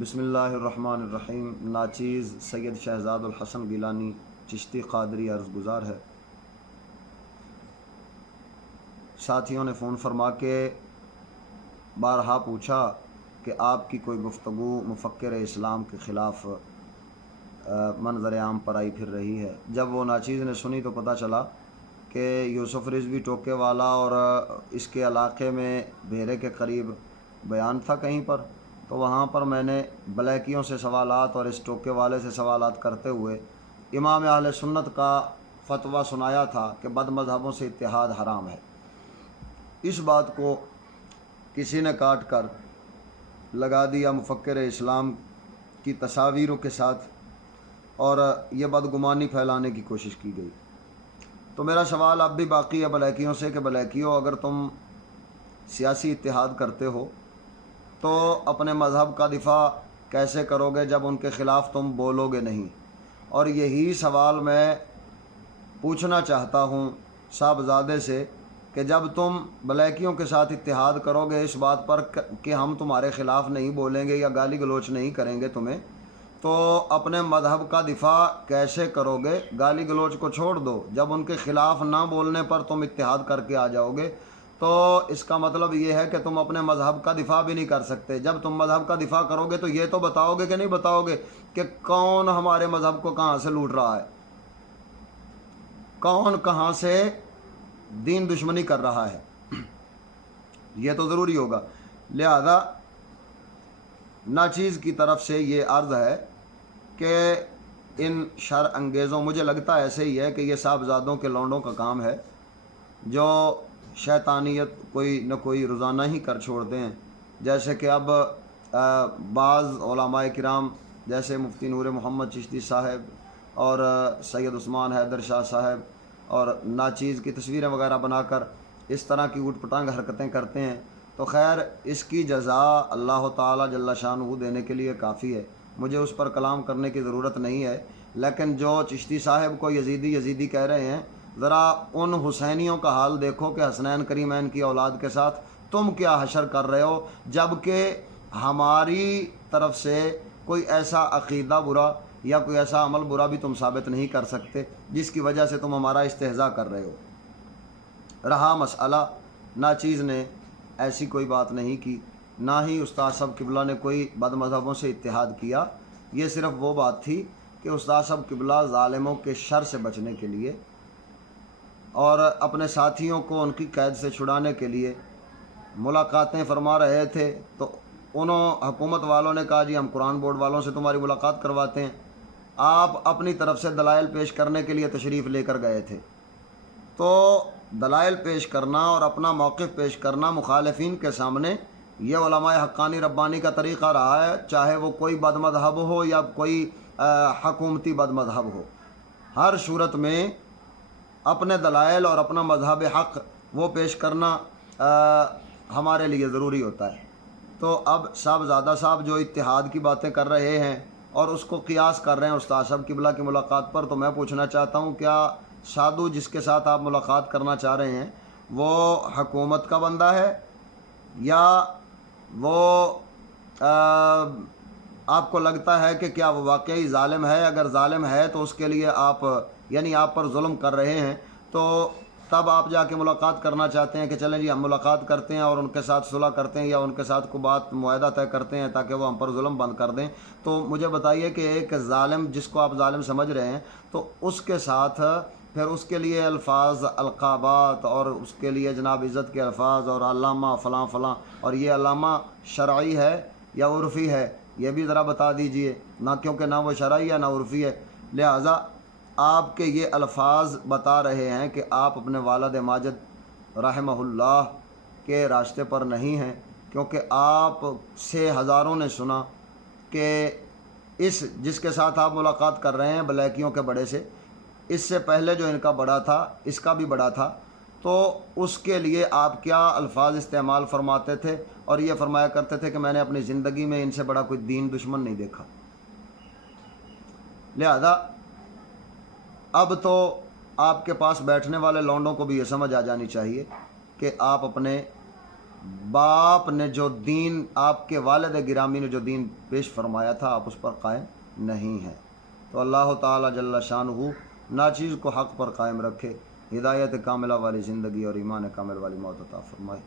بسم اللہ الرحمن الرحیم۔ ناچیز سید شہزاد الحسن گیلانی چشتی قادری عرض گزار ہے۔ ساتھیوں نے فون فرما کے بارہا پوچھا کہ آپ کی کوئی گفتگو مفکر اسلام کے خلاف منظر عام پر آئی پھر رہی ہے۔ جب وہ ناچیز نے سنی تو پتہ چلا کہ یوسف رضوی ٹوکے والا اور اس کے علاقے میں بھیرے کے قریب بیان تھا کہیں پر، تو وہاں پر میں نے بلیکیوں سے سوالات اور اس ٹوکے والے سے سوالات کرتے ہوئے امام اہل سنت کا فتویٰ سنایا تھا کہ بد مذہبوں سے اتحاد حرام ہے۔ اس بات کو کسی نے کاٹ کر لگا دیا مفکر اسلام کی تصاویروں کے ساتھ اور یہ بدگمانی پھیلانے کی کوشش کی گئی۔ تو میرا سوال اب بھی باقی ہے بلیکیوں سے کہ بلیکیوں، اگر تم سیاسی اتحاد کرتے ہو تو اپنے مذہب کا دفاع کیسے کرو گے جب ان کے خلاف تم بولو گے نہیں؟ اور یہی سوال میں پوچھنا چاہتا ہوں صاحبزادے سے کہ جب تم بلیکیوں کے ساتھ اتحاد کرو گے اس بات پر کہ ہم تمہارے خلاف نہیں بولیں گے یا گالی گلوچ نہیں کریں گے تمہیں، تو اپنے مذہب کا دفاع کیسے کرو گے؟ گالی گلوچ کو چھوڑ دو، جب ان کے خلاف نہ بولنے پر تم اتحاد کر کے آ جاؤ گے تو اس کا مطلب یہ ہے کہ تم اپنے مذہب کا دفاع بھی نہیں کر سکتے۔ جب تم مذہب کا دفاع کرو گے تو یہ تو بتاؤ گے کہ نہیں بتاؤ گے کہ کون ہمارے مذہب کو کہاں سے لوٹ رہا ہے، کون کہاں سے دین دشمنی کر رہا ہے، یہ تو ضروری ہوگا۔ لہذا ناچیز کی طرف سے یہ عرض ہے کہ ان شر انگیزوں، مجھے لگتا ایسے ہی ہے کہ یہ صاحبزادوں کے لونڈوں کا کام ہے جو شیطانیت کوئی نہ کوئی روزانہ ہی کر چھوڑتے ہیں۔ جیسے کہ اب بعض علماء کرام جیسے مفتی نور محمد چشتی صاحب اور سید عثمان حیدر شاہ صاحب اور ناچیز کی تصویریں وغیرہ بنا کر اس طرح کی اوٹ پٹانگ حرکتیں کرتے ہیں، تو خیر اس کی جزا اللہ تعالیٰ جل شانہ دینے کے لیے کافی ہے، مجھے اس پر کلام کرنے کی ضرورت نہیں ہے۔ لیکن جو چشتی صاحب کو یزیدی کہہ رہے ہیں، ذرا ان حسینیوں کا حال دیکھو کہ حسنین کریمین کی اولاد کے ساتھ تم کیا حشر کر رہے ہو، جبکہ ہماری طرف سے کوئی ایسا عقیدہ برا یا کوئی ایسا عمل برا بھی تم ثابت نہیں کر سکتے جس کی وجہ سے تم ہمارا استہزاء کر رہے ہو۔ رہا مسئلہ، ناچیز نے ایسی کوئی بات نہیں کی، نہ ہی استاد صاحب قبلہ نے کوئی بد مذہبوں سے اتحاد کیا، یہ صرف وہ بات تھی کہ استاد صاحب قبلہ ظالموں کے شر سے بچنے کے لیے اور اپنے ساتھیوں کو ان کی قید سے چھڑانے کے لیے ملاقاتیں فرما رہے تھے، تو حکومت والوں نے کہا جی ہم قرآن بورڈ والوں سے تمہاری ملاقات کرواتے ہیں۔ آپ اپنی طرف سے دلائل پیش کرنے کے لیے تشریف لے کر گئے تھے، تو دلائل پیش کرنا اور اپنا موقف پیش کرنا مخالفین کے سامنے یہ علماء حقانی ربانی کا طریقہ رہا ہے، چاہے وہ کوئی بد مذہب ہو یا کوئی حکومتی بد مذہب ہو، ہر صورت میں اپنے دلائل اور اپنا مذہب حق وہ پیش کرنا ہمارے لیے ضروری ہوتا ہے۔ تو اب صاحبزادہ صاحب جو اتحاد کی باتیں کر رہے ہیں اور اس کو قیاس کر رہے ہیں استاد صاحب قبلہ کی ملاقات پر، تو میں پوچھنا چاہتا ہوں کیا سادھو جس کے ساتھ آپ ملاقات کرنا چاہ رہے ہیں وہ حکومت کا بندہ ہے یا وہ آپ کو لگتا ہے کہ کیا وہ واقعی ظالم ہے؟ اگر ظالم ہے تو اس کے لیے آپ یعنی آپ پر ظلم کر رہے ہیں، تو تب آپ جا کے ملاقات کرنا چاہتے ہیں کہ چلیں جی ہم ملاقات کرتے ہیں اور ان کے ساتھ صلح کرتے ہیں یا ان کے ساتھ کوئی بات معاہدہ طے کرتے ہیں تاکہ وہ ہم پر ظلم بند کر دیں۔ تو مجھے بتائیے کہ ایک ظالم جس کو آپ ظالم سمجھ رہے ہیں تو اس کے ساتھ پھر اس کے لیے الفاظ القابات اور اس کے لیے جناب عزت کے الفاظ اور علامہ فلاں فلاں، اور یہ علامہ شرعی ہے یا عرفی ہے یہ بھی ذرا بتا دیجئے نہ، کیونکہ نہ وہ شرعی ہے نہ عرفی ہے۔ لہٰذا آپ کے یہ الفاظ بتا رہے ہیں کہ آپ اپنے والد ماجد رحمہ اللہ کے راستے پر نہیں ہیں، کیونکہ آپ سے ہزاروں نے سنا کہ اس جس کے ساتھ آپ ملاقات کر رہے ہیں بلیکیوں کے بڑے سے، اس سے پہلے جو ان کا بڑا تھا اس کا بھی بڑا تھا، تو اس کے لیے آپ کیا الفاظ استعمال فرماتے تھے اور یہ فرمایا کرتے تھے کہ میں نے اپنی زندگی میں ان سے بڑا کوئی دین دشمن نہیں دیکھا۔ لہذا اب تو آپ کے پاس بیٹھنے والے لونڈوں کو بھی یہ سمجھ آ جانی چاہیے کہ آپ اپنے باپ نے جو دین، آپ کے والد گرامی نے جو دین پیش فرمایا تھا، آپ اس پر قائم نہیں ہیں۔ تو اللہ تعالیٰ جل شانہ ناچیز کو حق پر قائم رکھے، ہدایت کاملہ والی زندگی اور ایمان کامل والی موت عطا فرمائے۔